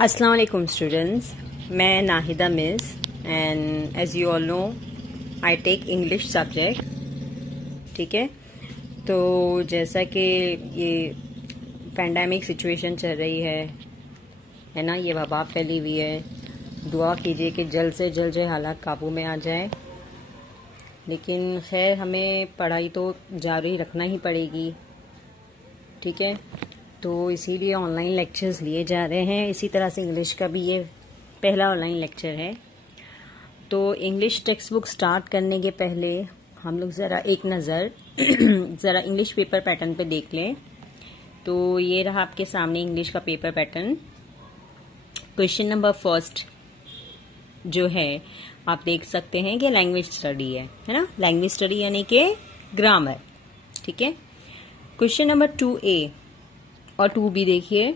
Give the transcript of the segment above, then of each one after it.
अस्सलाम वालेकुम स्टूडेंट्स, मैं Nahida miss and as you all know I take English subject. ठीक है, तो जैसा कि ये पैंडेमिक सिचुएशन चल रही है ना, ये वबा फैली हुई है। दुआ कीजिए कि जल्द से जल्द जो हालात काबू में आ जाए। लेकिन खैर हमें पढ़ाई तो जारी रखना ही पड़ेगी। ठीक है, तो इसीलिए ऑनलाइन लेक्चर्स लिए जा रहे हैं। इसी तरह से इंग्लिश का भी ये पहला ऑनलाइन लेक्चर है। तो इंग्लिश टेक्स्ट बुक स्टार्ट करने के पहले हम लोग ज़रा एक नज़र ज़रा इंग्लिश पेपर पैटर्न पे देख लें। तो ये रहा आपके सामने इंग्लिश का paper pattern. Question number first जो है आप देख सकते हैं कि लैंग्वेज स्टडी है ना। लैंग्वेज स्टडी यानी कि ग्रामर। ठीक है, क्वेश्चन नंबर 2A और 2B देखिए,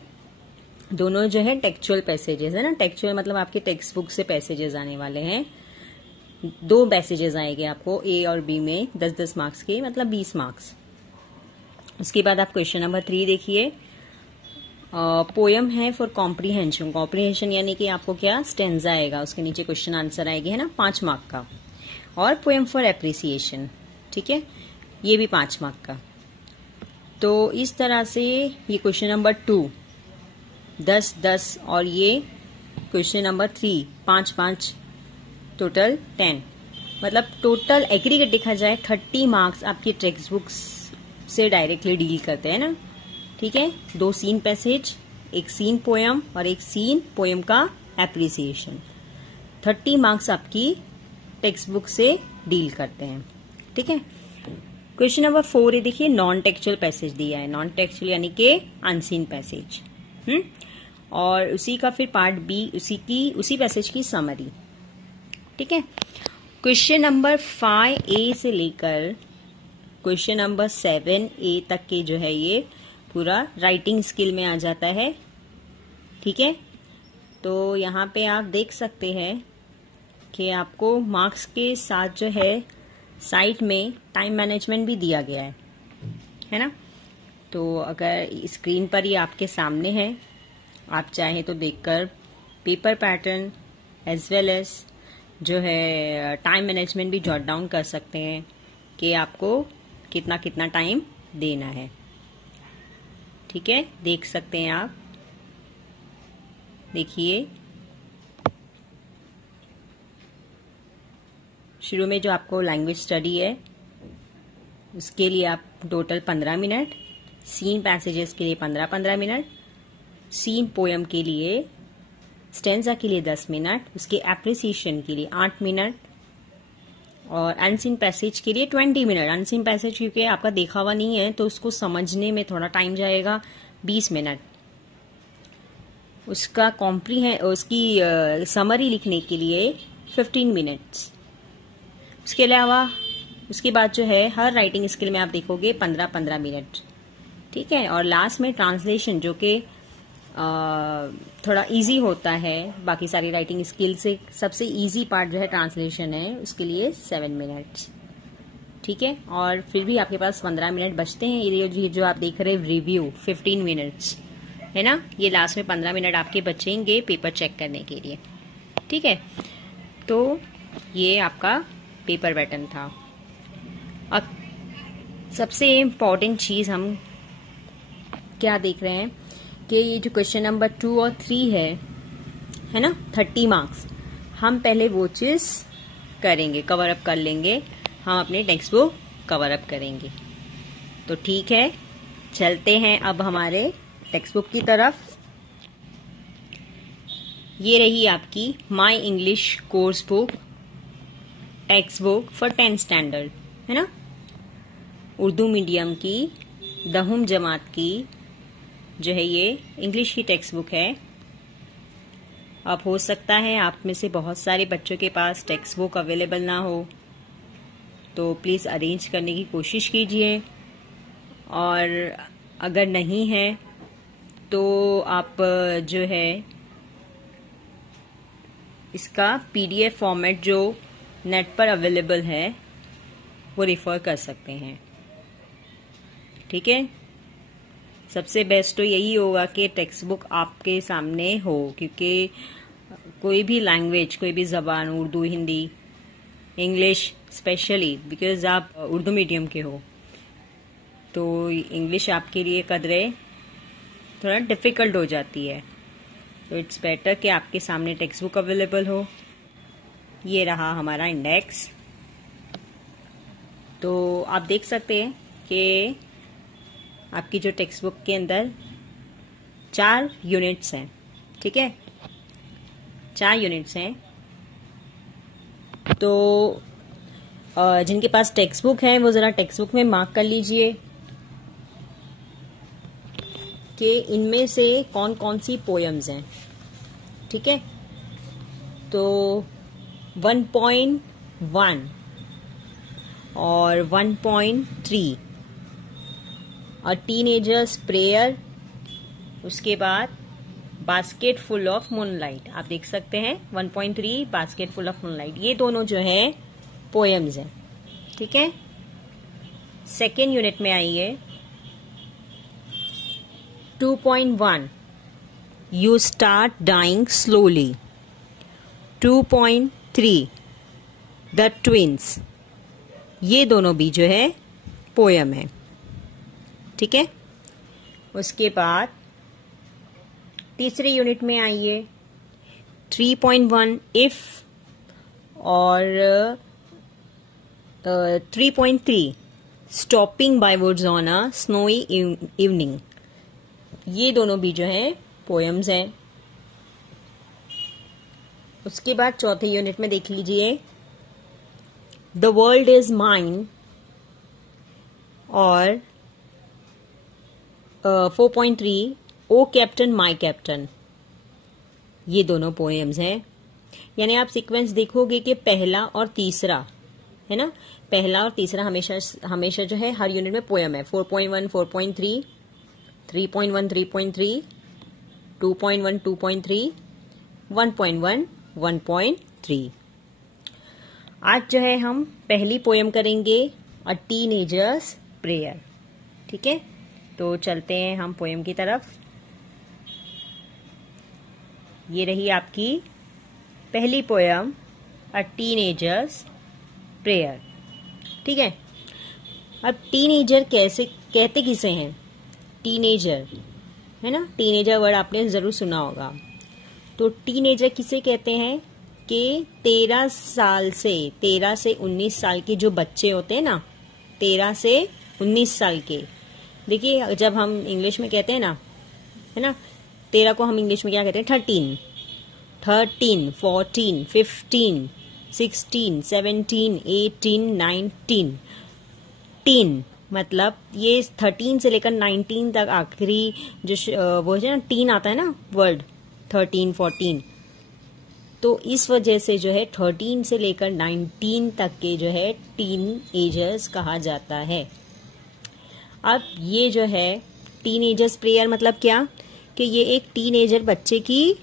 दोनों जो है टेक्चुअल पैसेजेस है ना। टेक्चुअल मतलब आपके टेक्स्ट बुक से पैसेजेस आने वाले हैं। 2 पैसेजेस आएंगे आपको A और B में 10-10 मार्क्स के, मतलब 20 मार्क्स। उसके बाद आप क्वेश्चन नंबर 3 देखिए, पोयम है फॉर कॉम्प्रीहेंशन। कॉम्प्रीहेंशन यानी कि आपको क्या स्टेंजा आएगा, उसके नीचे क्वेश्चन आंसर आएगी है ना, 5 मार्क का। और पोयम फॉर एप्रिसिएशन, ठीक है, ये भी 5 मार्क का। तो इस तरह से ये क्वेश्चन नंबर 2 10-10 और ये क्वेश्चन नंबर 3 5-5, टोटल 10। मतलब टोटल एग्रीगेट देखा जाए 30 मार्क्स आपकी टेक्स्ट बुक्स से डायरेक्टली डील करते हैं ना। ठीक है, 2 सीन पैसेज, एक सीन पोयम और एक सीन पोयम का एप्रिसिएशन। 30 मार्क्स आपकी टेक्स्ट बुक से डील करते हैं। ठीक है, क्वेश्चन नंबर 4 देखिए, नॉन टेक्चुअल पैसेज दिया है। नॉन टेक्चुअल यानी कि अनसीन पैसेज। और उसी का फिर पार्ट बी, उसी पैसेज की समरी। ठीक है, क्वेश्चन नंबर 5A से लेकर क्वेश्चन नंबर 7A तक के जो है ये पूरा राइटिंग स्किल में आ जाता है। ठीक है, तो यहाँ पे आप देख सकते हैं कि आपको मार्क्स के साथ जो है साइट में टाइम मैनेजमेंट भी दिया गया है ना। तो अगर स्क्रीन पर ये आपके सामने है, आप चाहें तो देखकर paper pattern as well as जो है टाइम मैनेजमेंट भी जॉट डाउन कर सकते हैं कि आपको कितना कितना टाइम देना है। ठीक है, देख सकते हैं आप। देखिए, शुरू में जो आपको लैंग्वेज स्टडी है उसके लिए आप टोटल 15 मिनट, सीन पैसेजेस के लिए 15-15 मिनट, सीन पोयम के लिए स्टेंजा के लिए 10 मिनट, उसके एप्रिसिएशन के लिए 8 मिनट और अनसीन पैसेज के लिए 20 मिनट। अनसीन पैसेज क्योंकि आपका देखा हुआ नहीं है तो उसको समझने में थोड़ा टाइम जाएगा, 20 मिनट। उसका उसकी समरी लिखने के लिए 15 मिनट्स। उसके अलावा उसके बाद जो है हर राइटिंग स्किल में आप देखोगे 15-15 मिनट। ठीक है, और लास्ट में ट्रांसलेशन जो कि थोड़ा इजी होता है, बाकी सारी राइटिंग स्किल से सबसे इजी पार्ट जो है ट्रांसलेशन है, उसके लिए 7 मिनट्स। ठीक है, और फिर भी आपके पास 15 मिनट बचते हैं। ये जो आप देख रहे हैं रिव्यू 15 मिनट्स है ना, ये लास्ट में 15 मिनट आपके बचेंगे पेपर चेक करने के लिए। ठीक है, तो ये आपका पेपर पैटर्न था। अब सबसे इम्पोर्टेंट चीज हम क्या देख रहे हैं कि ये जो क्वेश्चन नंबर 2 और 3 है ना, 30 मार्क्स, हम पहले वो चीज करेंगे, कवर अप कर लेंगे। हम अपने टेक्स्ट बुक कवर अप करेंगे। तो ठीक है, चलते हैं अब हमारे टेक्स्ट बुक की तरफ। ये रही आपकी my English course book, text book for 10th standard है ना, उर्दू मीडियम की 10वीं जमात की जो है ये इंग्लिश की टेक्स्ट बुक है। अब हो सकता है आप में से बहुत सारे बच्चों के पास टेक्स्ट बुक अवेलेबल ना हो, तो प्लीज़ अरेंज करने की कोशिश कीजिए। और अगर नहीं है तो आप जो है इसका PDF फॉर्मेट जो नेट पर अवेलेबल है वो रेफर कर सकते हैं। ठीक है, सबसे बेस्ट तो यही होगा कि टेक्स्ट बुक आपके सामने हो, क्योंकि कोई भी लैंग्वेज, कोई भी जबान, Urdu, Hindi, English specially, because आप उर्दू मीडियम के हो तो इंग्लिश आपके लिए कदरे थोड़ा डिफिकल्ट हो जाती है। तो इट्स बेटर कि आपके सामने टेक्स्ट बुक अवेलेबल हो। ये रहा हमारा इंडेक्स। तो आप देख सकते हैं कि आपकी जो टेक्स्ट बुक के अंदर 4 यूनिट्स हैं, ठीक है, 4 यूनिट्स हैं। तो जिनके पास टेक्स्ट बुक है वो जरा टेक्स्ट बुक में मार्क कर लीजिए कि इनमें से कौन कौन सी पोएम्स हैं, ठीक है। तो 1.1 और 1.3 अ टीनेजर्स प्रेयर, उसके बाद बास्केट फुल ऑफ मूनलाइट। आप देख सकते हैं 1.3 बास्केट फुल ऑफ मूनलाइट, ये दोनों जो है पोएम्स हैं, ठीक है। सेकेंड यूनिट में आइए 2.1 you start dying slowly. 2.3 the twins, ये दोनों भी जो है पोयम है, ठीक है। उसके बाद तीसरे यूनिट में आइए 3.1 इफ और 3.3 stopping by woods on a snowy evening, ये दोनों भी जो है पोएम्स हैं। उसके बाद चौथे यूनिट में देख लीजिए द वर्ल्ड इज माइन और 4.3 ओ कैप्टन माई कैप्टन, ये दोनों पोएम्स हैं। यानी आप सीक्वेंस देखोगे कि पहला और तीसरा है ना, पहला और तीसरा हमेशा जो है हर यूनिट में पोएम है। 4.1 4.3, 3.1 3.3, 2.1 2.3, 1.1 1.3। आज जो है हम पहली पोएम करेंगे अ टीनेजर्स प्रेयर, ठीक है। तो चलते हैं हम पोएम की तरफ। ये रही आपकी पहली पोएम अ टीनेजर्स प्रेयर, ठीक है। अब टीनेजर कैसे कहते किसे हैं, टीनेजर है ना, टीनेजर वर्ड आपने जरूर सुना होगा। तो टीनेजर किसे कहते हैं कि 13 से 19 साल के जो बच्चे होते हैं ना, 13 से 19 साल के। देखिए जब हम इंग्लिश में कहते हैं ना, है ना, 13 को हम इंग्लिश में क्या कहते हैं, 13, 14, 15, 16, 17, 18, 19, टीन, मतलब ये 13 से लेकर 19 तक आखिरी जो वो है ना टीन आता है ना वर्ड, 13 14। तो इस वजह से जो है 13 से लेकर 19 तक के जो है टीन एजर्स कहा जाता है। अब ये जो है टीनेजर्स प्रेयर मतलब क्या, कि ये एक टीनेजर बच्चे की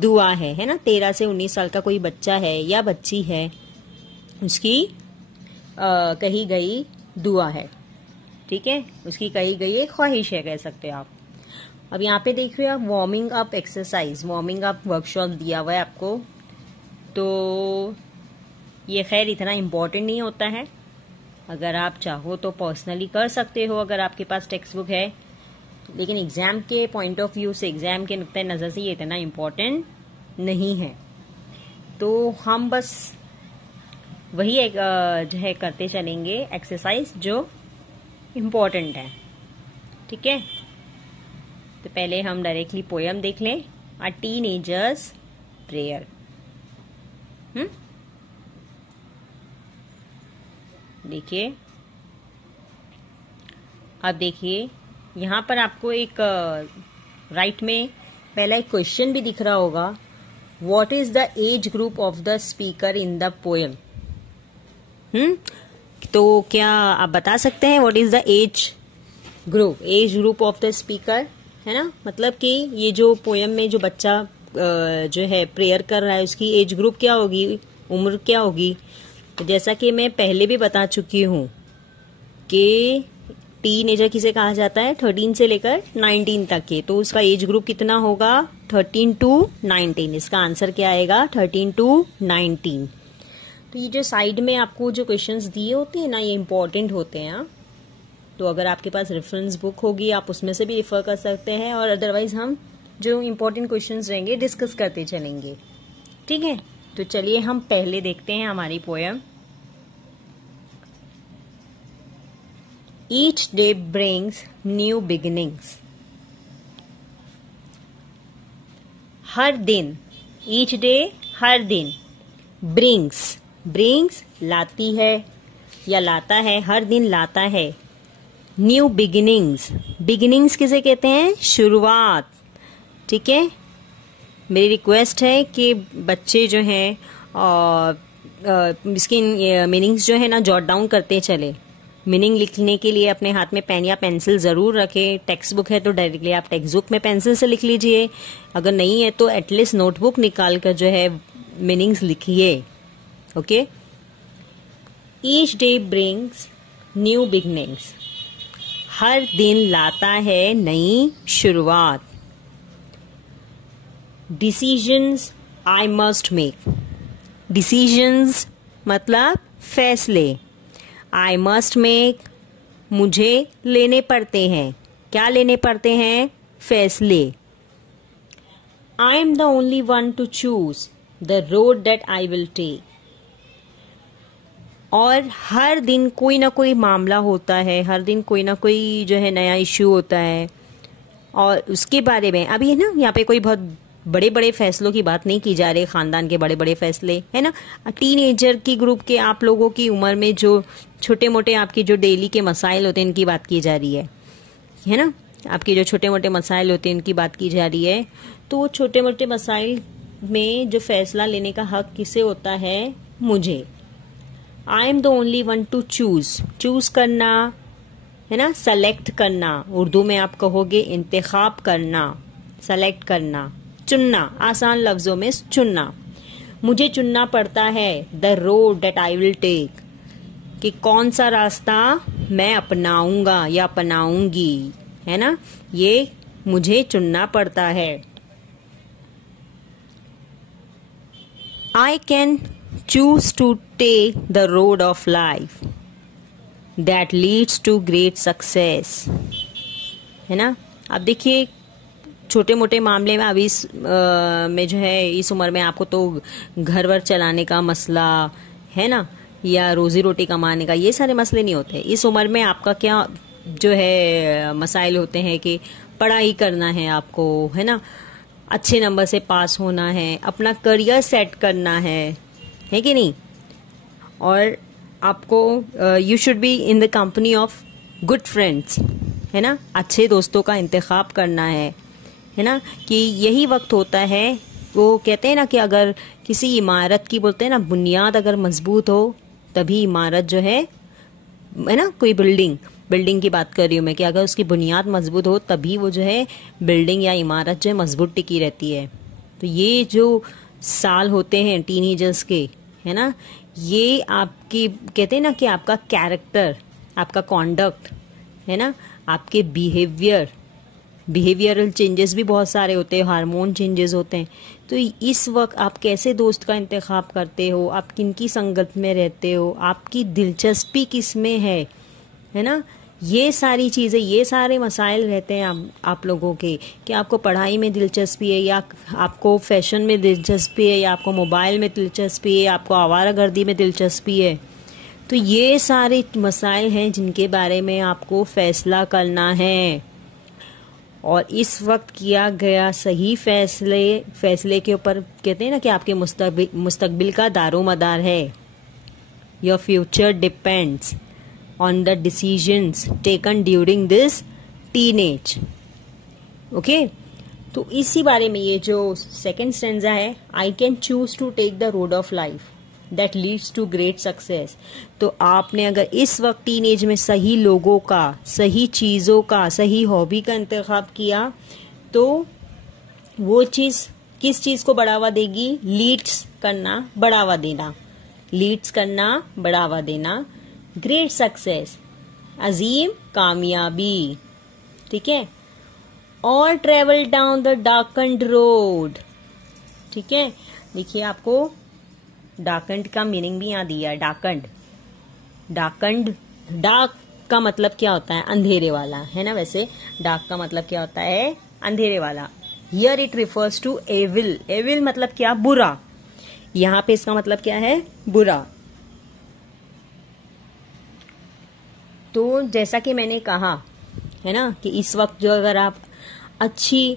दुआ है ना। 13 से 19 साल का कोई बच्चा है या बच्ची है, उसकी कही गई दुआ है, ठीक है, उसकी कही गई एक ख्वाहिश है, कह सकते हैं आप। अब यहाँ पे देखिए आप warming up exercise, warming up workshop दिया हुआ है आपको। तो ये खैर इतना इम्पोर्टेंट नहीं होता है, अगर आप चाहो तो पर्सनली कर सकते हो अगर आपके पास टेक्स्ट बुक है, लेकिन एग्जाम के पॉइंट ऑफ व्यू से, एग्जाम के नुक्ते नज़र से ये इतना इम्पोर्टेंट नहीं है। तो हम बस वही एक जो है करते चलेंगे एक्सरसाइज जो इम्पोर्टेंट है, ठीक है। तो पहले हम डायरेक्टली पोयम देख लें, अ टीनेजर्स प्रेयर। देखिए, अब देखिए यहाँ पर आपको एक राइट में पहला एक क्वेश्चन भी दिख रहा होगा, what is the age group of the speaker in the poem. तो क्या आप बता सकते हैं what is the age group of the speaker, है ना। मतलब कि ये जो पोएम में जो बच्चा जो है प्रेयर कर रहा है उसकी एज ग्रुप क्या होगी, उम्र क्या होगी। तो जैसा कि मैं पहले भी बता चुकी हूँ कि टीनेजर किसे कहा जाता है? 13 से लेकर 19 तक के। तो उसका एज ग्रुप कितना होगा? 13 to 19। इसका आंसर क्या आएगा? 13 to 19। तो ये जो साइड में आपको जो क्वेश्चंस दिए होते हैं ना, ये इंपॉर्टेंट होते हैं। तो अगर आपके पास रेफरेंस बुक होगी आप उसमें से भी रेफर कर सकते हैं, और अदरवाइज हम जो इंपॉर्टेंट क्वेश्चंस रहेंगे डिस्कस करते चलेंगे। ठीक है, तो चलिए हम पहले देखते हैं हमारी poem. Each day brings new beginnings। हर दिन, each day हर दिन, brings लाती है या लाता है, हर दिन लाता है। न्यू बिगिनिंग्स किसे कहते हैं? शुरुआत। ठीक है, मेरी रिक्वेस्ट है कि बच्चे जो हैं इसकी मीनिंग्स जो है ना जॉट डाउन करते चले। मीनिंग लिखने के लिए अपने हाथ में पेन या पेंसिल जरूर रखें। टेक्स्ट बुक है तो डायरेक्टली आप टेक्स्ट बुक में पेंसिल से लिख लीजिए, अगर नहीं है तो एटलीस्ट नोटबुक निकाल कर जो है मीनिंग्स लिखिए। Okay, each day brings new beginnings. हर दिन लाता है नई शुरुआत। Decisions I must make. Decisions मतलब फैसले। आई मस्ट मेक, मुझे लेने पड़ते हैं। क्या लेने पड़ते हैं? फैसले। I am the only one to choose the road that I will take. और हर दिन कोई ना कोई मामला होता है, हर दिन कोई ना कोई जो है नया इश्यू होता है, और उसके बारे में अभी है ना, यहाँ पे कोई बहुत बड़े बड़े फैसलों की बात नहीं की जा रही, खानदान के बड़े बड़े फैसले है ना, टीनेजर की ग्रुप के आप लोगों की उम्र में जो छोटे मोटे आपके जो डेली के मसाइल होते हैं इनकी बात की जा रही है ना। आपके जो छोटे मोटे मसाइल होते हैं इनकी बात की जा रही है। तो वो छोटे मोटे मसाइल में जो फैसला लेने का हक किसे होता है? मुझे। आई am the only one to choose करना है ना, सेलेक्ट करना। उर्दू में आप कहोगे इंतखाब करना, सेलेक्ट करना, चुनना। आसान लफ्जों में चुनना। मुझे चुनना पड़ता है the road that I will take, कि कौन सा रास्ता मैं अपनाऊंगा या अपनाऊंगी, है ना, ये मुझे चुनना पड़ता है। I can choose to take the road of life that leads to great success, है ना। अब देखिए छोटे मोटे मामले में अभी में जो है इस उम्र में आपको तो घर वर चलाने का मसला है ना, या रोजी रोटी कमाने का, ये सारे मसले नहीं होते। इस उम्र में आपका क्या जो है मसाइल होते हैं कि पढ़ाई करना है आपको, है ना, अच्छे नंबर से पास होना है, अपना करियर सेट करना है कि नहीं, और आपको you should be in the company of good friends, है ना, अच्छे दोस्तों का इंतखाब करना है ना, कि यही वक्त होता है। वो कहते हैं ना कि अगर किसी इमारत की बोलते हैं ना बुनियाद अगर मजबूत हो तभी इमारत जो है ना, कोई बिल्डिंग की बात कर रही हूँ मैं, कि अगर उसकी बुनियाद मजबूत हो तभी वो जो है बिल्डिंग या इमारत जो है मजबूत टिकी रहती है। तो ये जो साल होते हैं टीनेजर्स के, है ना, ये आपकी कहते हैं ना कि आपका कैरेक्टर, आपका कॉन्डक्ट, है ना, आपके बिहेवियरल चेंजेस भी बहुत सारे होते हैं, हार्मोन चेंजेस होते हैं। तो इस वक्त आप कैसे दोस्त का इंतखाब करते हो, आप किनकी संगत में रहते हो, आपकी दिलचस्पी किस में है ना, ये सारी चीज़ें, ये सारे मसाइल रहते हैं आप लोगों के, कि आपको पढ़ाई में दिलचस्पी है, या आपको फैशन में दिलचस्पी है, या आपको मोबाइल में दिलचस्पी है, आपको आवारागर्दी में दिलचस्पी है। तो ये सारे मसाइल हैं जिनके बारे में आपको फैसला करना है, और इस वक्त किया गया सही फैसले के ऊपर कहते हैं ना कि आपके मुस्तकबिल का दारोमदार है। Your future depends on the decisions taken during this teenage. Okay, तो इसी बारे में ये जो सेकंड स्टैंजा है, I can choose to take the road of life that leads to great success. तो आपने अगर इस वक्त टीनेज में सही लोगों का, सही चीज़ों का, सही हॉबी का इंतखाब किया तो वो चीज़ किस चीज़ को बढ़ावा देगी? लीड्स करना, बढ़ावा देना, लीड्स करना, बढ़ावा देना, ग्रेट सक्सेस। अजीम कामयाबी, ठीक है। और travel down the darkened road, ठीक है। देखिए आपको डार्कन्ड का मीनिंग भी यहाँ दिया है, डार्कन्ड। डार्कन्ड, डार्क का मतलब क्या होता है? अंधेरे वाला, है ना। वैसे डार्क का मतलब क्या होता है? अंधेरे वाला। Here it refers to evil. Evil मतलब क्या? बुरा। यहाँ पे इसका मतलब क्या है? बुरा। तो जैसा कि मैंने कहा है ना कि इस वक्त जो अगर आप अच्छी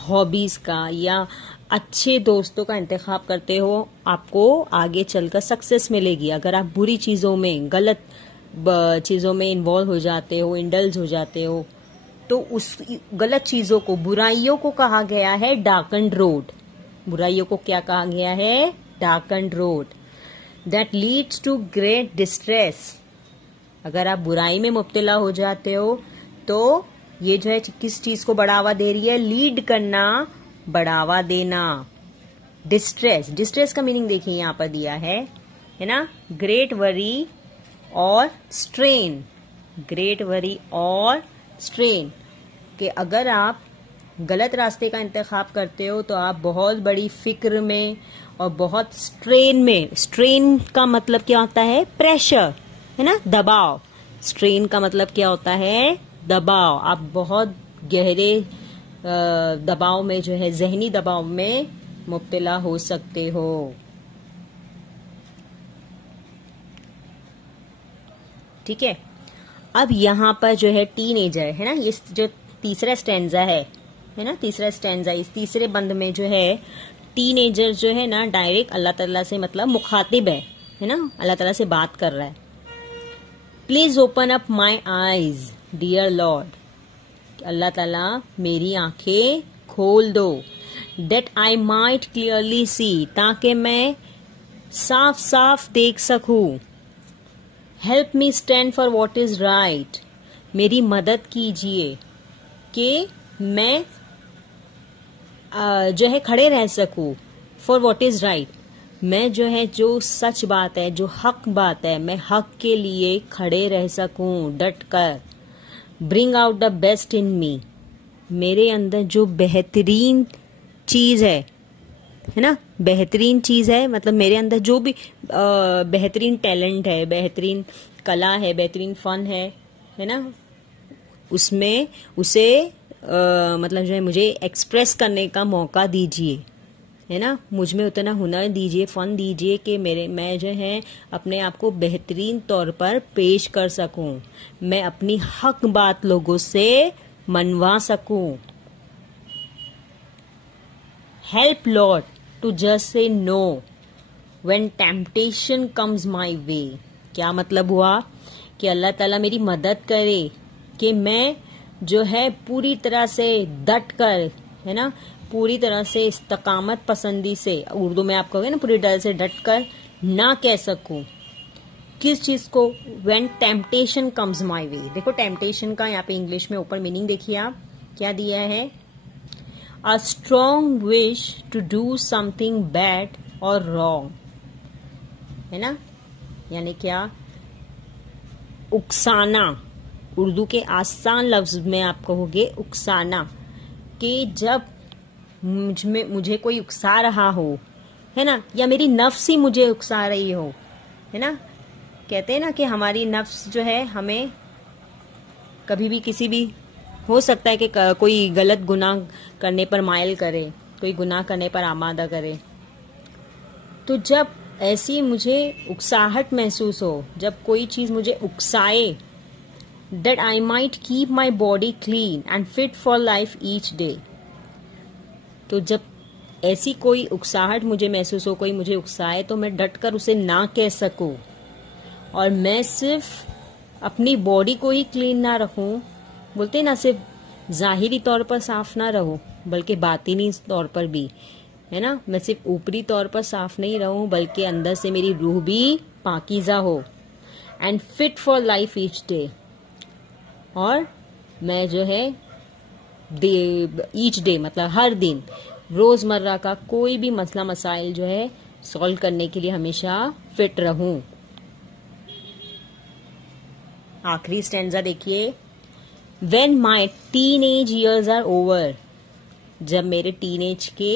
हॉबीज का या अच्छे दोस्तों का इंतखाब करते हो, आपको आगे चलकर सक्सेस मिलेगी। अगर आप बुरी चीजों में, गलत चीजों में इन्वॉल्व हो जाते हो, इंडल्ज हो जाते हो, तो उस गलत चीजों को, बुराइयों को कहा गया है डार्कन्ड रोड। बुराइयों को क्या कहा गया है? Darkened road. That leads to great distress. अगर आप बुराई में मुब्तला हो जाते हो तो ये जो है किस चीज को बढ़ावा दे रही है? लीड करना, बढ़ावा देना। डिस्ट्रेस, डिस्ट्रेस का मीनिंग देखिए यहां पर दिया है ना। ग्रेट वरी और स्ट्रेन। ग्रेट वरी और स्ट्रेन कि अगर आप गलत रास्ते का इंतखाब करते हो तो आप बहुत बड़ी फिक्र में और बहुत स्ट्रेन में। स्ट्रेन का मतलब क्या होता है? प्रेशर, है ना, दबाव। स्ट्रेन का मतलब क्या होता है? दबाव। आप बहुत गहरे दबाव में जो है, जहनी दबाव में मुब्तला हो सकते हो। ठीक है। अब यहाँ पर जो है टीनेजर, है ना, ये जो तीसरा स्टैंजा है ना, तीसरा स्टैंजा, इस तीसरे बंद में जो है टीनेजर जो है ना डायरेक्ट अल्लाह ताला से मतलब मुखातिब है ना, अल्लाह ताला से बात कर रहा है। Please open up my eyes dear lord. Allah Taala मेरी आंखें खोल दो। That I might clearly see, ताकि मैं साफ साफ देख सकूं। Help me stand for what is right, मेरी मदद कीजिए कि मैं जो है खड़े रह सकूं। फॉर वॉट इज राइट, मैं जो है जो सच बात है, जो हक बात है, मैं हक के लिए खड़े रह सकूं डट कर। Bring out the best in me, मेरे अंदर जो बेहतरीन चीज है ना, बेहतरीन चीज है मतलब मेरे अंदर जो भी बेहतरीन टैलेंट है, बेहतरीन कला है, बेहतरीन फन है ना, उसमें उसे मतलब जो है मुझे एक्सप्रेस करने का मौका दीजिए, है ना। मुझ में उतना हुनर दीजिए, फन दीजिए कि मैं जो है अपने आप को बेहतरीन तौर पर पेश कर सकूं, मैं अपनी हक बात लोगों से मनवा सकूं। Help lord to just say no when temptation comes my way. क्या मतलब हुआ कि अल्लाह ताला मेरी मदद करे कि मैं जो है पूरी तरह से डट कर, है ना, पूरी तरह से इस्तकामत पसंदी से, उर्दू में आप कहोगे ना पूरी तरह से डट कर ना कह सकूं किस चीज को? व्हेन टेम्पटेशन कम्स माई वे। देखो टेम्पटेशन का यहाँ पे इंग्लिश में ऊपर मीनिंग देखिए आप क्या दिया है। A strong wish to do something bad or wrong, है ना, यानी क्या? उकसाना। उर्दू के आसान लफ्ज में आप कहोगे उकसाना, कि जब मुझे कोई उकसा रहा हो, है ना, या मेरी नफ्स ही मुझे उकसा रही हो, है ना। कहते हैं ना कि हमारी नफ्स जो है हमें कभी भी किसी भी हो सकता है कि कोई गलत गुनाह करने पर मायल करे, कोई गुनाह करने पर आमादा करे। तो जब ऐसी मुझे उकसाहट महसूस हो, जब कोई चीज मुझे उकसाए, that I might keep my body clean and fit for life each day. तो जब ऐसी कोई उकसाहट मुझे महसूस हो, कोई मुझे उकसाए, तो मैं डट कर उसे ना कह सकूं, और मैं सिर्फ अपनी बॉडी को ही क्लीन ना रखूं, बोलते ना सिर्फ जाहिरी तौर पर साफ ना रहो बल्कि बातिनी तौर पर भी, है ना। मैं सिर्फ ऊपरी तौर पर साफ नहीं रहूं बल्कि अंदर से मेरी रूह भी पाकीज़ा हो। And fit for life each day, और मैं जो है ईच डे मतलब हर दिन, रोजमर्रा का कोई भी मसला मसाइल जो है सॉल्व करने के लिए हमेशा फिट रहूं। आखिरी स्टैंजा देखिए, When my teenage years are over, जब मेरे टीनेज के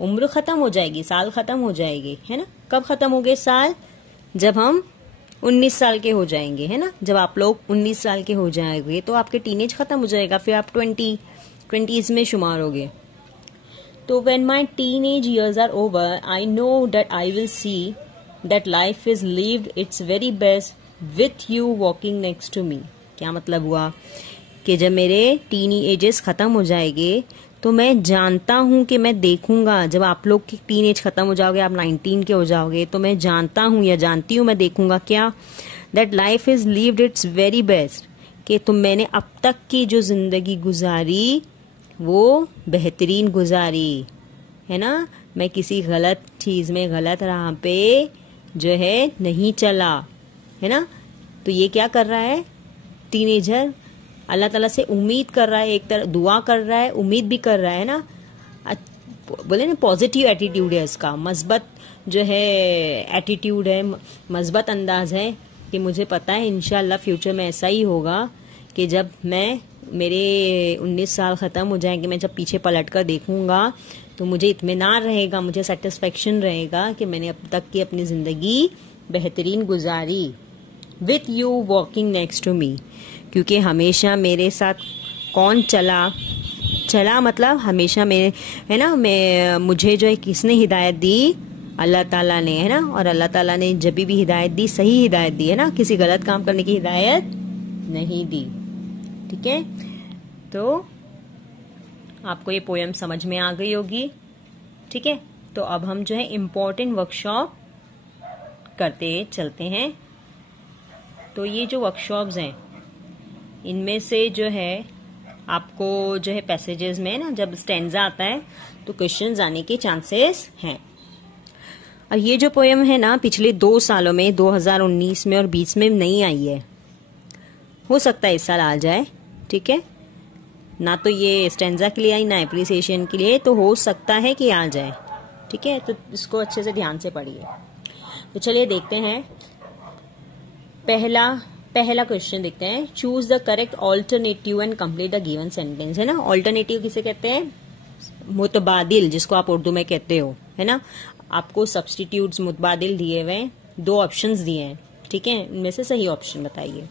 उम्र खत्म हो जाएगी, साल खत्म हो जाएगी, है ना। कब खत्म हो गए साल? जब हम 19 साल के हो जाएंगे, है ना। जब आप लोग 19 साल के हो जाएंगे तो आपके टीनेज खत्म हो जाएगा, फिर आप 20s में शुमार होगे। तो when my teenage years are over, I know that I will see that life is lived its very best with you walking next to me। क्या मतलब हुआ कि जब मेरे टीनी एजेस खत्म हो जाएंगे तो मैं जानता हूं कि मैं देखूंगा, जब आप लोग की टीन एज खत्म हो जाओगे, आप 19 के हो जाओगे, तो मैं जानता हूं या जानती हूं, मैं देखूंगा क्या, that life is lived it's very best, कि तुम मैंने अब तक की जो जिंदगी गुजारी वो बेहतरीन गुजारी, है ना। मैं किसी गलत चीज में, गलत राह पे जो है नहीं चला, है ना। तो ये क्या कर रहा है टीनेजर? अल्लाह ताला से उम्मीद कर रहा है, एक तरह दुआ कर रहा है, उम्मीद भी कर रहा है ना। बोले ना पॉजिटिव एटीट्यूड है इसका, मस्बत जो है एटीट्यूड है, मस्बत अंदाज है कि मुझे पता है इंशाल्लाह फ्यूचर में ऐसा ही होगा कि जब मैं मेरे 19 साल ख़त्म हो जाएंगे, मैं जब पीछे पलट कर देखूंगा तो मुझे इत्मीनान रहेगा, मुझे सेटिस्फेक्शन रहेगा कि मैंने अब तक की अपनी ज़िंदगी बेहतरीन गुजारी with you walking next to me. क्योंकि हमेशा मेरे साथ कौन चला मतलब हमेशा मेरे, है ना, मुझे जो है किसने हिदायत दी? अल्लाह ताला ने, है ना। और अल्लाह ताला ने जब भी हिदायत दी, सही हिदायत दी, है ना, किसी गलत काम करने की हिदायत नहीं दी। ठीक है, तो आपको ये पोयम समझ में आ गई होगी। ठीक है, तो अब हम जो है इम्पोर्टेंट वर्कशॉप करते चलते हैं। तो ये जो वर्कशॉप्स हैं इनमें से जो है आपको जो है पैसेजेस में ना जब स्टैंजा आता है तो क्वेश्चंस आने के चांसेस हैं। और ये जो पोयम है ना पिछले 2 सालों में 2019 में और 20 में नहीं आई है, हो सकता है इस साल आ जाए। ठीक है, ना तो ये स्टैंजा के लिए आई ना एप्रिसिएशन के लिए, तो हो सकता है कि आ जाए। ठीक है, तो इसको अच्छे से ध्यान से पढ़िए। तो चलिए देखते हैं पहला क्वेश्चन देखते हैं। Choose the correct alternative and complete the given sentence, है ना। ऑल्टरनेटिव किसे कहते हैं? मुतबादिल, जिसको आप उर्दू में कहते हो, है ना। आपको सब्सटीट्यूट्स मुतबादिल दिए हुए, 2 ऑप्शंस दिए हैं। ठीक है, इनमें से सही ऑप्शन बताइए।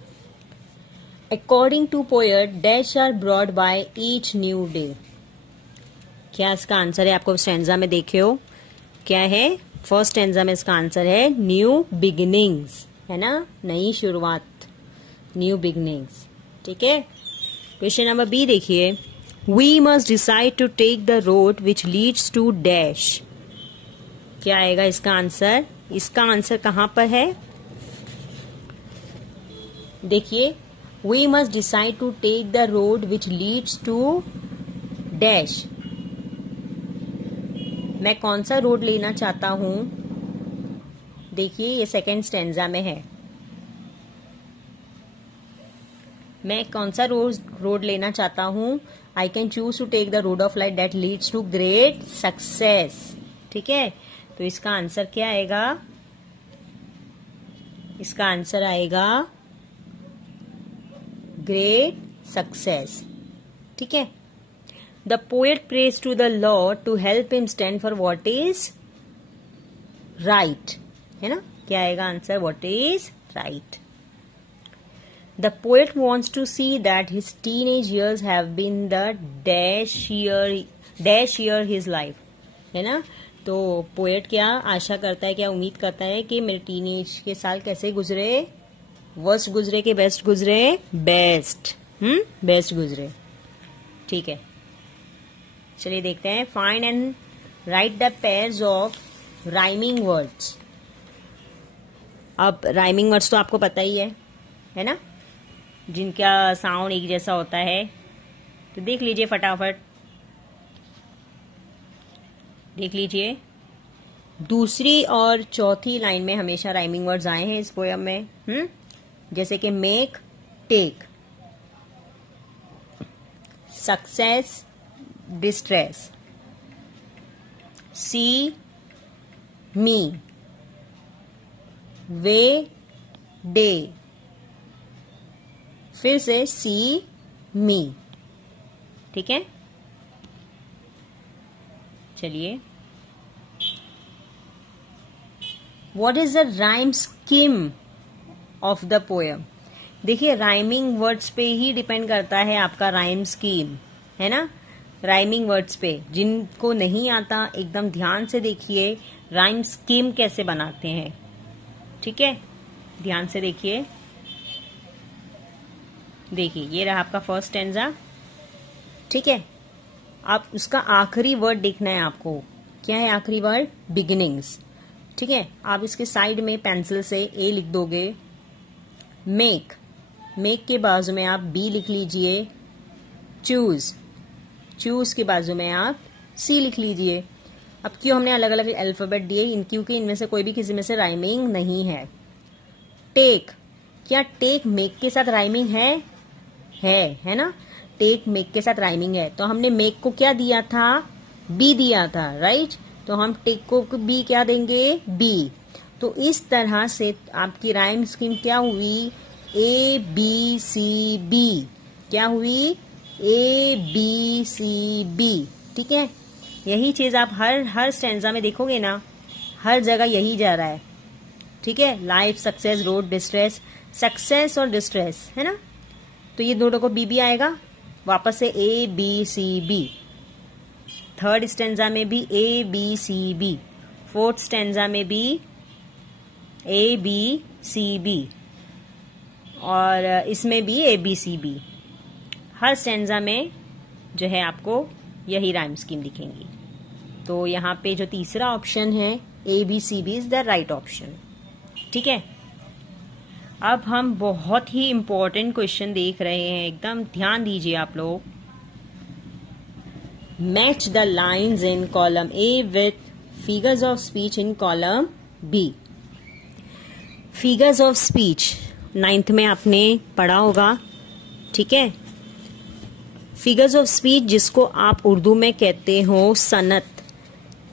According to poet dash are brought by each new day. क्या इसका आंसर है? आपको स्टैंजा में देखे हो क्या है? फर्स्ट स्टैंजा में इसका आंसर है न्यू बिगिनिंग्स, है ना, नई शुरुआत, न्यू बिगिनिंग्स। ठीक है, क्वेश्चन नंबर बी देखिए। We must decide to take the road which leads to dash. क्या आएगा इसका आंसर? इसका आंसर कहां पर है? देखिए, we must decide to take the road which leads to dash. मैं कौन सा रोड लेना चाहता हूं? देखिए, ये सेकेंड स्टैंजा में है। मैं कौन सा रोड लेना चाहता हूं? I can choose to take the road of life that leads to great success. ठीक है, तो इसका आंसर क्या आएगा? इसका आंसर आएगा ग्रेट सक्सेस। ठीक है, the poet prays to the lord to help him stand for what is right, है ना। क्या आएगा answer? What is right. The poet wants to see that his teenage years have been the dash year his life, है ना। तो poet क्या आशा करता है, क्या उम्मीद करता है कि मेरे टीनेज के साल कैसे गुजरे? वर्स्ट गुजरे के बेस्ट गुजरे? बेस्ट, बेस्ट गुजरे। ठीक है, चलिए देखते हैं। Find and right the pairs of rhyming words. अब राइमिंग वर्ड्स तो आपको पता ही है ना, जिनका साउंड एक जैसा होता है। तो देख लीजिए फटाफट, देख लीजिए। दूसरी और चौथी लाइन में हमेशा राइमिंग वर्ड्स आए हैं इस पोयम में। जैसे कि मेक, टेक, सक्सेस, डिस्ट्रेस, सी, मी, वे, डे, फिर से सी मी, ठीक है। चलिए, what is the rhyme scheme of the poem. देखिए, राइमिंग वर्ड्स पे ही डिपेंड करता है आपका राइम स्कीम, है ना। राइमिंग वर्ड्स पे, जिनको नहीं आता एकदम ध्यान से देखिए राइम स्कीम कैसे बनाते हैं, ठीक है। ध्यान से देखिए, देखिए ये रहा आपका फर्स्ट स्टैंजा, ठीक है। अब उसका आखिरी वर्ड देखना है आपको, क्या है आखिरी वर्ड, बिगिनिंग्स, ठीक है। आप इसके साइड में पेंसिल से ए लिख दोगे, मेक, मेक के बाजू में आप बी लिख लीजिए, चूज, चूज के बाजू में आप सी लिख लीजिए। अब क्यों हमने अलग अलग अल्फाबेट दिए, क्योंकि इनमें से कोई भी किसी में से राइमिंग नहीं है। टेक, क्या टेक मेक के साथ राइमिंग है ना। टेक मेक के साथ राइमिंग है, तो हमने मेक को क्या दिया था, बी दिया था, राइट। तो हम टेक को बी क्या देंगे, बी। तो इस तरह से आपकी राइम स्कीम क्या हुई, ए बी सी बी, क्या हुई, ए बी सी बी, ठीक है। यही चीज आप हर स्टैंजा में देखोगे ना, हर जगह यही जा रहा है, ठीक है। Life, success, road, distress, success और डिस्ट्रेस, है ना। तो ये दोनों को बी बी आएगा, वापस से A B C B. Third stanza में भी A B C B, fourth stanza में भी ए बी सी बी, और इसमें भी ए बी सी बी। हर स्टैंजा में जो है आपको यही राइम स्कीम दिखेंगी। तो यहाँ पे जो तीसरा ऑप्शन है A B C B is the right option, ठीक है। अब हम बहुत ही इंपॉर्टेंट क्वेश्चन देख रहे हैं, एकदम ध्यान दीजिए आप लोग। Match the lines in column A with figures of speech in column B. Figures of speech 9th में आपने पढ़ा होगा, ठीक है। फिगर्स ऑफ स्पीच जिसको आप उर्दू में कहते हो सनत,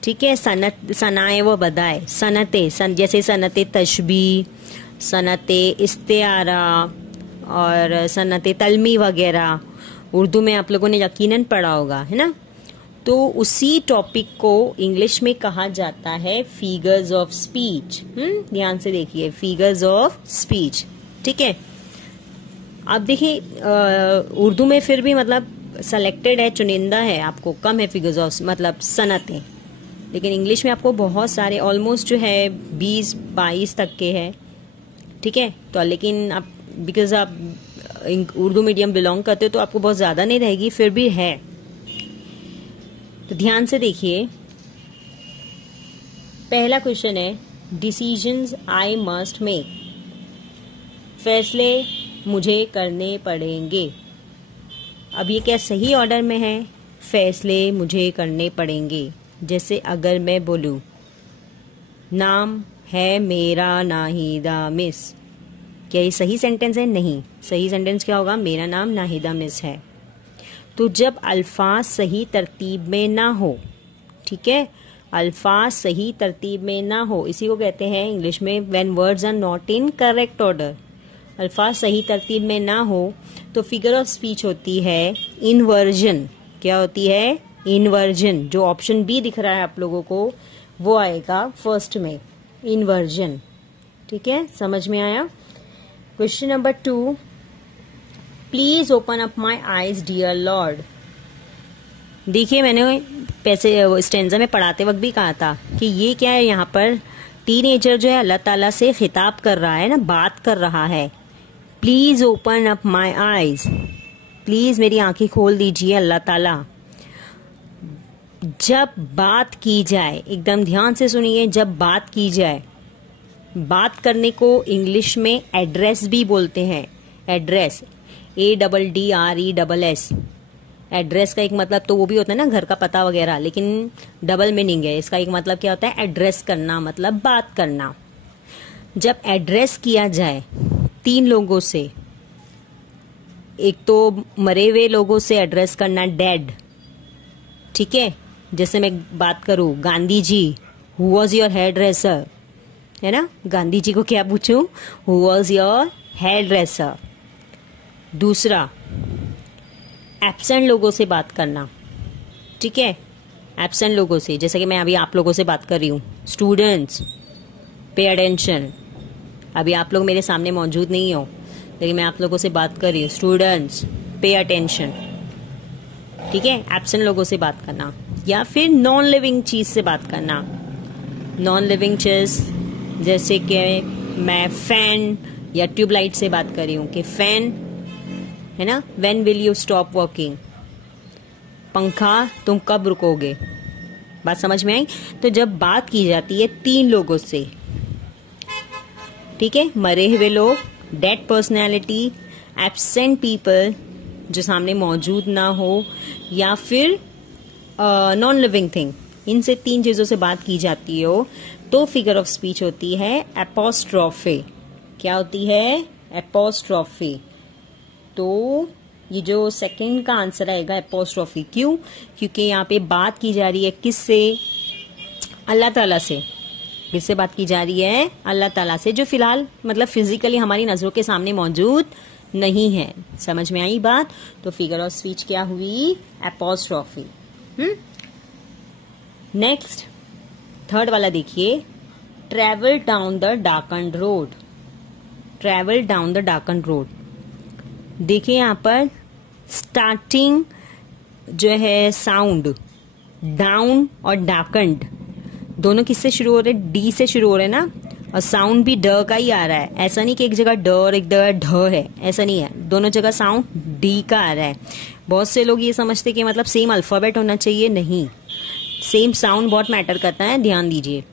ठीक है। सनत, सनाए व बदाए, सनते, जैसे सनते तशबी, सनते इस्तेआरा और सनते तलमी वगैरह, उर्दू में आप लोगों ने यकीनन पढ़ा होगा, है ना। तो उसी टॉपिक को इंग्लिश में कहा जाता है फिगर्स ऑफ स्पीच। ध्यान से देखिए, फिगर्स ऑफ स्पीच, ठीक है। अब देखिए, उर्दू में फिर भी मतलब सेलेक्टेड है, चुनिंदा है, आपको कम है फिगर्स ऑफ मतलब सनतें, लेकिन इंग्लिश में आपको बहुत सारे, ऑलमोस्ट जो है 20-22 तक के है, ठीक है। तो लेकिन आप बिकॉज आप उर्दू मीडियम बिलोंग करते हो तो आपको बहुत ज्यादा नहीं रहेगी, फिर भी है। तो ध्यान से देखिए, पहला क्वेश्चन है डिसीजंस आई मस्ट मेक, फैसले मुझे करने पड़ेंगे। अब ये क्या सही ऑर्डर में है, फैसले मुझे करने पड़ेंगे। जैसे अगर मैं बोलूं नाम है मेरा नाहिदा मिस, क्या ये सही सेंटेंस है, नहीं। सही सेंटेंस क्या होगा, मेरा नाम नाहिदा मिस है। तो जब अल्फाज सही तरतीब में ना हो, ठीक है, अल्फाज सही तरतीब में ना हो, इसी को कहते हैं इंग्लिश में when words are not in correct order. अल्फाज सही तरतीब में ना हो तो फिगर ऑफ स्पीच होती है इनवर्जन। क्या होती है, इनवर्जन। जो ऑप्शन बी दिख रहा है आप लोगों को वो आएगा फर्स्ट में, इनवर्जन, ठीक है। समझ में आया। Question number 2, please open up my eyes dear lord. देखिए, मैंने पैसे स्टेंजा में पढ़ाते वक्त भी कहा था कि ये क्या है, यहाँ पर टीनेजर जो है अल्लाह ताला से खिताब कर रहा है ना, बात कर रहा है। Please open up my eyes, please मेरी आंखें खोल दीजिए अल्लाह ताला। जब बात की जाए, एकदम ध्यान से सुनिए, जब बात की जाए, बात करने को इंग्लिश में एड्रेस भी बोलते हैं। Address, ADDRESS। एड्रेस का एक मतलब तो वो भी होता है ना, घर का पता वगैरह, लेकिन डबल मीनिंग है इसका। एक मतलब क्या होता है, एड्रेस करना, मतलब बात करना। जब एड्रेस किया जाए 3 लोगों से, एक तो मरे हुए लोगों से एड्रेस करना, डेड, ठीक है। जैसे मैं बात करूं Gandhi ji, who was your hairdresser, है ना। गांधी जी को क्या पूछूं, who was your hairdresser. दूसरा, एब्सेंट लोगों से बात करना, ठीक है। एब्सेंट लोगों से, जैसे कि मैं अभी आप लोगों से बात कर रही हूँ, स्टूडेंट्स पे अटेंशन। अभी आप लोग मेरे सामने मौजूद नहीं हो, लेकिन मैं आप लोगों से बात कर रही हूँ, स्टूडेंट्स पे अटेंशन, ठीक है। एब्सेंट लोगों से बात करना, या फिर नॉन लिविंग चीज से बात करना। नॉन लिविंग चीज जैसे कि मैं फैन या ट्यूबलाइट से बात कर रही हूँ कि फैन है ना, when will you stop working, पंखा तुम कब रुकोगे। बात समझ में आई। तो जब बात की जाती है 3 लोगों से, ठीक है, मरे हुए लोग, डेड पर्सनैलिटी, एब्सेंट पीपल जो सामने मौजूद ना हो, या फिर नॉन लिविंग थिंग, इनसे 3 चीजों से बात की जाती हो तो फिगर ऑफ स्पीच होती है एपोस्ट्रोफे। क्या होती है? एपोस्ट्रोफे। तो ये जो सेकंड का आंसर आएगा एपोस्ट्रोफी। क्यों? क्योंकि यहाँ पे बात की जा रही है किससे? अल्लाह ताला से। किससे बात की जा रही है? अल्लाह ताला से, जो फिलहाल मतलब फिजिकली हमारी नजरों के सामने मौजूद नहीं है। समझ में आई बात? तो फिगर ऑफ स्पीच क्या हुई? एपोस्ट्रोफी। नेक्स्ट, थर्ड वाला देखिए, travel down the darkened road. Travel down the darkened road, देखिए यहाँ पर स्टार्टिंग जो है साउंड, डाउन और डार्कन्ड दोनों किससे शुरू हो रहे? डी से शुरू हो रहे हैं ना, और साउंड भी ड का ही आ रहा है। ऐसा नहीं कि एक जगह ड और एक जगह ढ है, ऐसा नहीं है, दोनों जगह साउंड डी का आ रहा है। बहुत से लोग ये समझते कि मतलब सेम अल्फाबेट होना चाहिए, नहीं, सेम साउंड बहुत मैटर करता है, ध्यान दीजिए।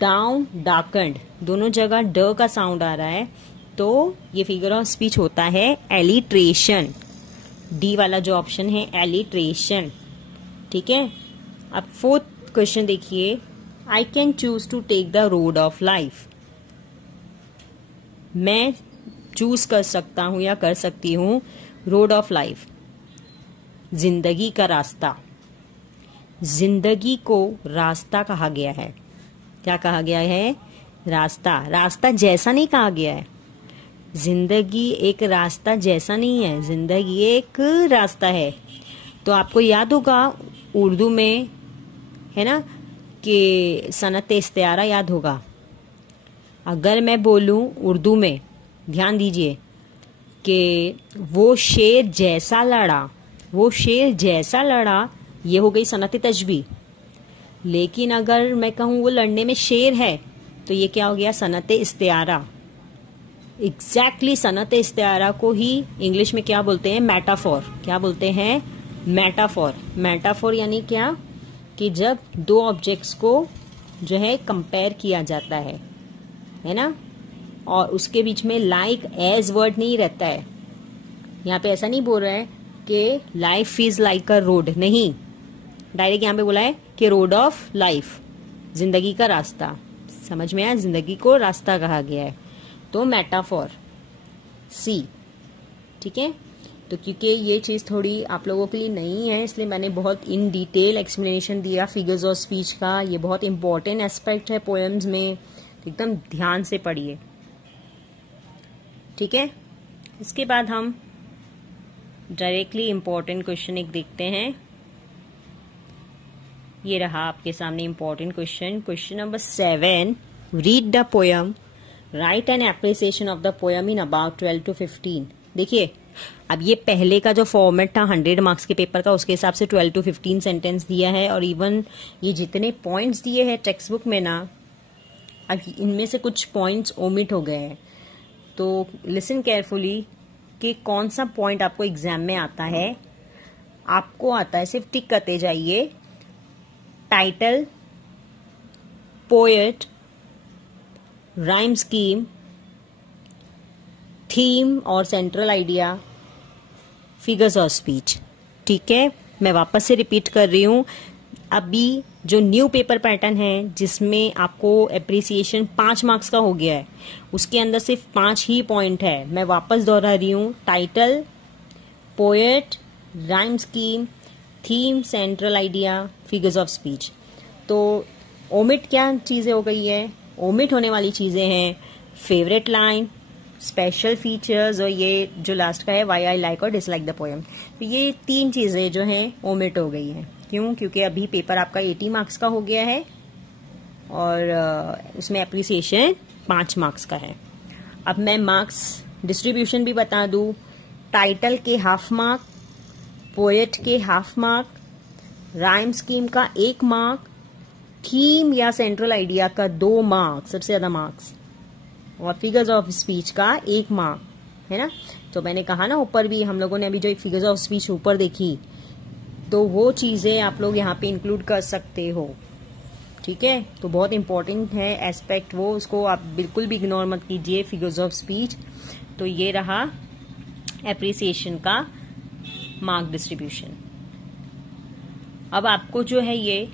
डाउन, डार्कन्ड, दोनों जगह ड का साउंड आ रहा है, तो ये फिगर ऑफ स्पीच होता है एलिट्रेशन। डी वाला जो ऑप्शन है एलिट्रेशन, ठीक है। अब फोर्थ क्वेश्चन देखिए, I can choose to take the road of life. मैं चूज कर सकता हूं या कर सकती हूं रोड ऑफ लाइफ, जिंदगी का रास्ता। जिंदगी को रास्ता कहा गया है। क्या कहा गया है? रास्ता। रास्ता जैसा नहीं कहा गया है। जिंदगी एक रास्ता जैसा नहीं है, जिंदगी एक रास्ता है। तो आपको याद होगा उर्दू में, है ना, कि सनत इस्तिआरा याद होगा। अगर मैं बोलूं उर्दू में, ध्यान दीजिए, कि वो शेर जैसा लड़ा, वो शेर जैसा लड़ा, ये हो गई सनत तशबीह। लेकिन अगर मैं कहूं वो लड़ने में शेर है, तो ये क्या हो गया? सनत इस्तिआरा। एग्जैक्टली सनत इस्तिआरा को ही इंग्लिश में क्या बोलते हैं? मेटाफोर। क्या बोलते हैं? मेटाफोर। मेटाफोर यानी क्या? कि जब 2 ऑब्जेक्ट्स को जो है कंपेयर किया जाता है ना, और उसके बीच में लाइक एज वर्ड नहीं रहता है। यहाँ पे ऐसा नहीं बोल रहा है कि life is like a road, नहीं, डायरेक्ट यहाँ पे बोला है कि रोड ऑफ लाइफ, जिंदगी का रास्ता। समझ में आया? जिंदगी को रास्ता कहा गया है, तो मेटाफोर सी, ठीक है। तो क्योंकि ये चीज थोड़ी आप लोगों के लिए नहीं है, इसलिए मैंने बहुत इन डिटेल एक्सप्लेनेशन दिया फिगर्स ऑफ स्पीच का। ये बहुत इंपॉर्टेंट एस्पेक्ट है पोएम्स में, एकदम ध्यान से पढ़िए, ठीक है। इसके बाद हम डायरेक्टली इंपॉर्टेंट क्वेश्चन एक देखते हैं। ये रहा आपके सामने important question. Question number 7, read the poem, right an appreciation of the poem in about 12 to 15। देखिए, अब ये पहले का जो फॉर्मेट था 100 मार्क्स के पेपर का, उसके हिसाब से 12 to 15 सेंटेंस दिया है, और इवन ये जितने पॉइंट्स दिए हैं टेक्स्ट बुक में ना, अब इनमें से कुछ पॉइंट्स ओमिट हो गए हैं। तो लिसन केयरफुली कि कौन सा पॉइंट आपको एग्जाम में आता है। आपको आता है, सिर्फ टिक करते जाइए, title, poet, rhyme scheme, theme और central idea, figures of speech, ठीक है। मैं वापस से रिपीट कर रही हूं, अभी जो न्यू पेपर पैटर्न है जिसमें आपको एप्रिसिएशन 5 मार्क्स का हो गया है, उसके अंदर सिर्फ 5 ही पॉइंट है। मैं वापस दोहरा रही हूं, title, poet, rhyme scheme, theme, central idea, figures of speech. तो ओमिट क्या चीजें हो गई है? ओमिट होने वाली चीजें हैं फेवरेट लाइन, स्पेशल फीचर्स, और ये जो लास्ट का है वाई आई लाइक और डिसलाइक द पोएम। तो ये 3 चीजें जो हैं ओमिट हो गई हैं। क्यों? क्योंकि अभी पेपर आपका 80 मार्क्स का हो गया है और उसमें एप्रिसिएशन 5 मार्क्स का है। अब मैं मार्क्स डिस्ट्रीब्यूशन भी बता दूं। टाइटल के हाफ मार्क, पोएट के हाफ मार्क, राइम स्कीम का 1 मार्क, थीम या सेंट्रल आइडिया का 2 मार्क, सबसे ज्यादा मार्क्स, और फिगर्स ऑफ स्पीच का 1 मार्क, है ना। तो मैंने कहा ना ऊपर भी, हम लोगों ने अभी जो एक फिगर्स ऑफ स्पीच ऊपर देखी, तो वो चीजें आप लोग यहाँ पे इंक्लूड कर सकते हो, ठीक है। तो बहुत इंपॉर्टेंट है एस्पेक्ट वो, उसको आप बिल्कुल भी इग्नोर मत कीजिए, फिगर्स ऑफ स्पीच। तो ये रहा एप्रिसिएशन का मार्क डिस्ट्रीब्यूशन। अब आपको जो है ये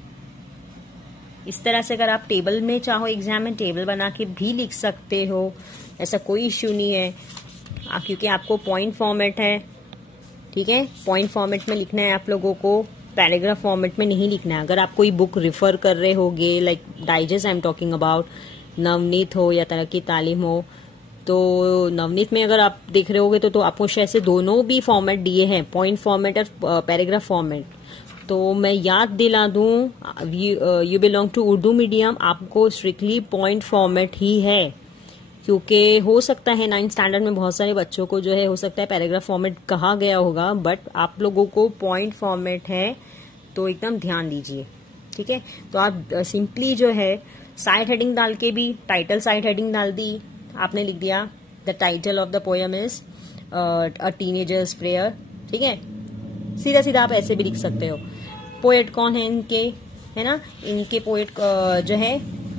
इस तरह से, अगर आप टेबल में चाहो एग्जाम में टेबल बना के भी लिख सकते हो, ऐसा कोई इश्यू नहीं है। क्योंकि आपको पॉइंट फॉर्मेट है, ठीक है, पॉइंट फॉर्मेट में लिखना है आप लोगों को, पैराग्राफ फॉर्मेट में नहीं लिखना है। अगर आप कोई बुक रिफर कर रहे होगे, like digest I am talking about, Navneet हो या तरक्की तालीम हो, तो नवनीत में अगर आप देख रहे होगे तो आपको शायद से दोनों भी फॉर्मेट दिए हैं, पॉइंट फॉर्मेट और पैराग्राफ फॉर्मेट। तो मैं याद दिला दूं, you belong to Urdu medium, आपको स्ट्रिक्टली पॉइंट फॉर्मेट ही है। क्योंकि हो सकता है 9th स्टैंडर्ड में बहुत सारे बच्चों को जो है, हो सकता है पैराग्राफ फॉर्मेट कहा गया होगा, बट आप लोगों को पॉइंट फॉर्मेट है, तो एकदम ध्यान दीजिए, ठीक है। तो आप सिंपली जो है साइड हेडिंग डाल के भी, टाइटल साइड हेडिंग डाल दी, आपने लिख दिया the title of the poem is a teenagers prayer, ठीक है। सीधा सीधा आप ऐसे भी लिख सकते हो। पोएट कौन है इनके, है ना, इनके पोएट जो है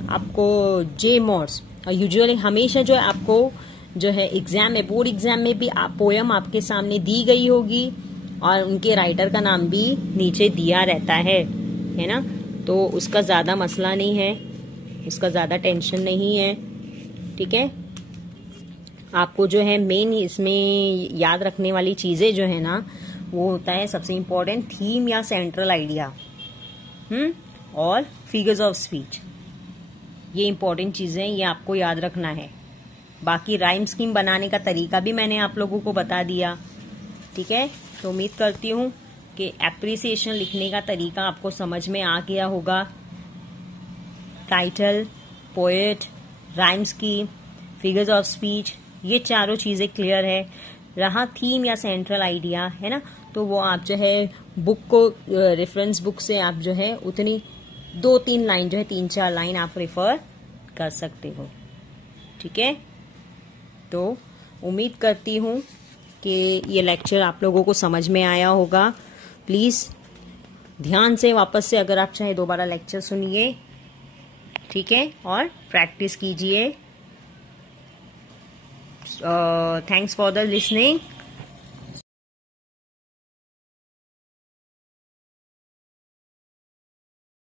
आपको जे मॉर्स। और यूजुअली हमेशा जो है आपको जो है एग्जाम में, बोर्ड एग्जाम में भी पोएम आपके सामने दी गई होगी और उनके राइटर का नाम भी नीचे दिया रहता है ना। तो उसका ज्यादा मसला नहीं है, उसका ज्यादा टेंशन नहीं है, ठीक है। आपको जो है मेन इसमें याद रखने वाली चीजें जो है ना, वो होता है सबसे इम्पोर्टेंट थीम या सेंट्रल आइडिया, और फिगर्स ऑफ स्पीच। ये इंपॉर्टेंट चीजें, ये आपको याद रखना है। बाकी राइम स्कीम बनाने का तरीका भी मैंने आप लोगों को बता दिया, ठीक है। तो उम्मीद करती हूँ कि एप्रिसिएशन लिखने का तरीका आपको समझ में आ गया होगा। Title, poet, rhyme scheme, figures of speech, ये चारों चीजें क्लियर है। रहा थीम या सेंट्रल आइडिया, है ना, तो वो आप जो है बुक को, रेफरेंस बुक से आप जो है उतनी 2-3 लाइन जो है, 3-4 लाइन आप रेफर कर सकते हो, ठीक है। तो उम्मीद करती हूँ कि ये लेक्चर आप लोगों को समझ में आया होगा। प्लीज ध्यान से वापस से अगर आप चाहे दोबारा लेक्चर सुनिए, ठीक है, और प्रैक्टिस कीजिए। Thanks for the listening.